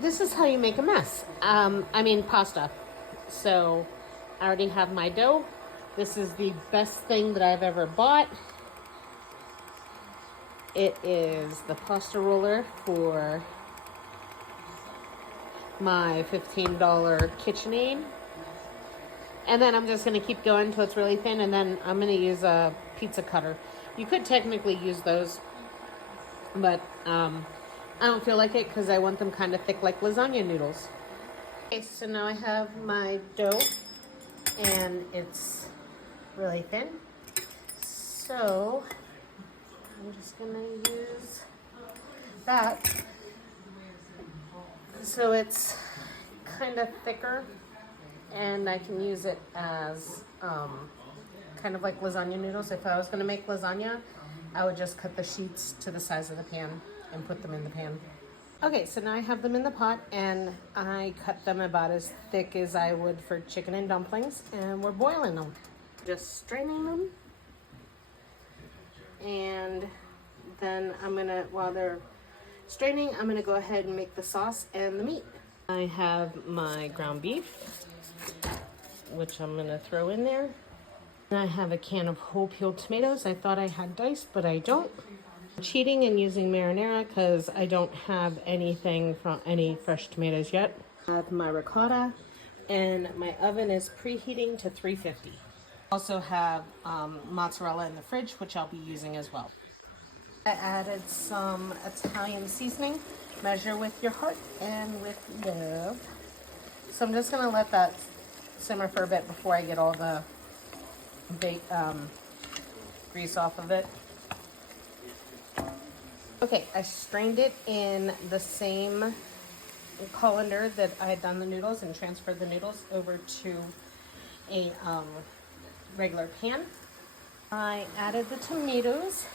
This is how you make a mess. I mean pasta. So I already have my dough. This is the best thing that I've ever bought. It is the pasta roller for my $15 KitchenAid. And then I'm just going to keep going until it's really thin, and then I'm going to use a pizza cutter. You could technically use those, but I don't feel like it because I want them kind of thick like lasagna noodles. Okay, so now I have my dough, and it's really thin. So I'm just going to use that. So it's kind of thicker, and I can use it as kind of like lasagna noodles. If I was going to make lasagna, I would just cut the sheets to the size of the pan and put them in the pan. Okay, so now I have them in the pot, and I cut them about as thick as I would for chicken and dumplings, and we're boiling them. Just straining them, and then I'm gonna, while they're straining, I'm gonna go ahead and make the sauce and the meat. I have my ground beef, which I'm gonna throw in there. And I have a can of whole peeled tomatoes. I thought I had diced, but I don't. I'm cheating and using marinara because I don't have anything from any fresh tomatoes yet. I have my ricotta, and my oven is preheating to 350. Also have mozzarella in the fridge, which I'll be using as well. I added some Italian seasoning. Measure with your heart and with love. So I'm just gonna let that simmer for a bit before I get all the grease off of it. Okay, I strained it in the same colander that I had done the noodles, and transferred the noodles over to a regular pan. I added the tomatoes,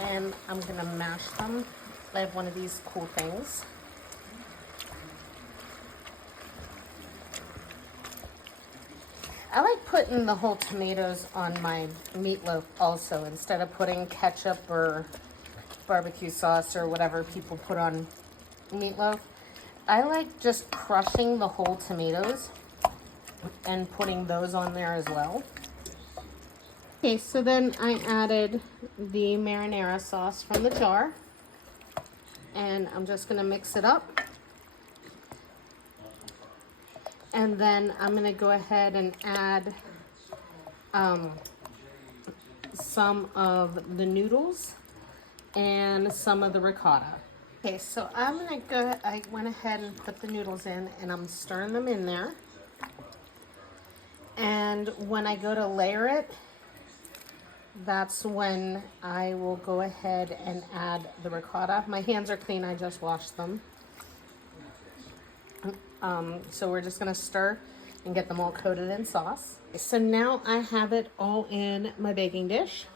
and I'm gonna mash them. I have one of these cool things. I like putting the whole tomatoes on my meatloaf also, instead of putting ketchup or barbecue sauce or whatever people put on meatloaf. I like just crushing the whole tomatoes and putting those on there as well. Okay, so then I added the marinara sauce from the jar, and I'm just gonna mix it up. And then I'm gonna go ahead and add some of the noodles and some of the ricotta. Okay, so I went ahead and put the noodles in, and I'm stirring them in there. And when I go to layer it, that's when I will go ahead and add the ricotta. My hands are clean, I just washed them. So we're just gonna stir and get them all coated in sauce. So now I have it all in my baking dish,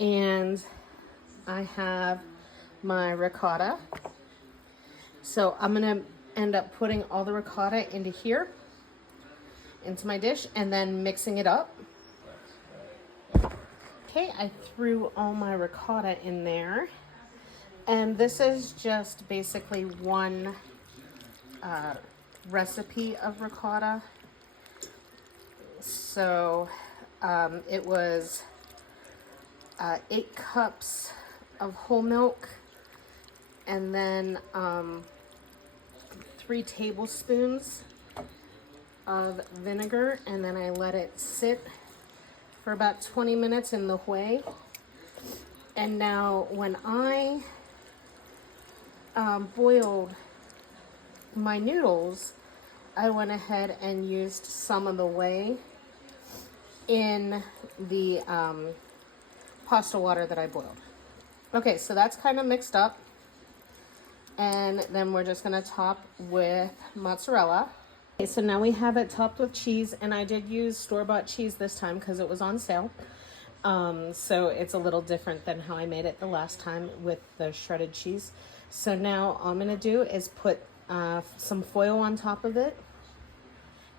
and I have my ricotta. So I'm gonna end up putting all the ricotta into here, into my dish, and then mixing it up. Okay, I threw all my ricotta in there, and this is just basically one recipe of ricotta. So it was 8 cups of whole milk, and then 3 tablespoons of vinegar, and then I let it sit for about 20 minutes in the whey. And now when I boiled my noodles, I went ahead and used some of the whey in the pasta water that I boiled. Okay, so that's kind of mixed up, and then we're just gonna top with mozzarella. Okay, so now we have it topped with cheese, and I did use store-bought cheese this time because it was on sale. So it's a little different than how I made it the last time with the shredded cheese. So now all I'm gonna do is put some foil on top of it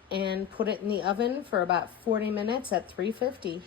and put it in the oven for about 40 minutes at 350.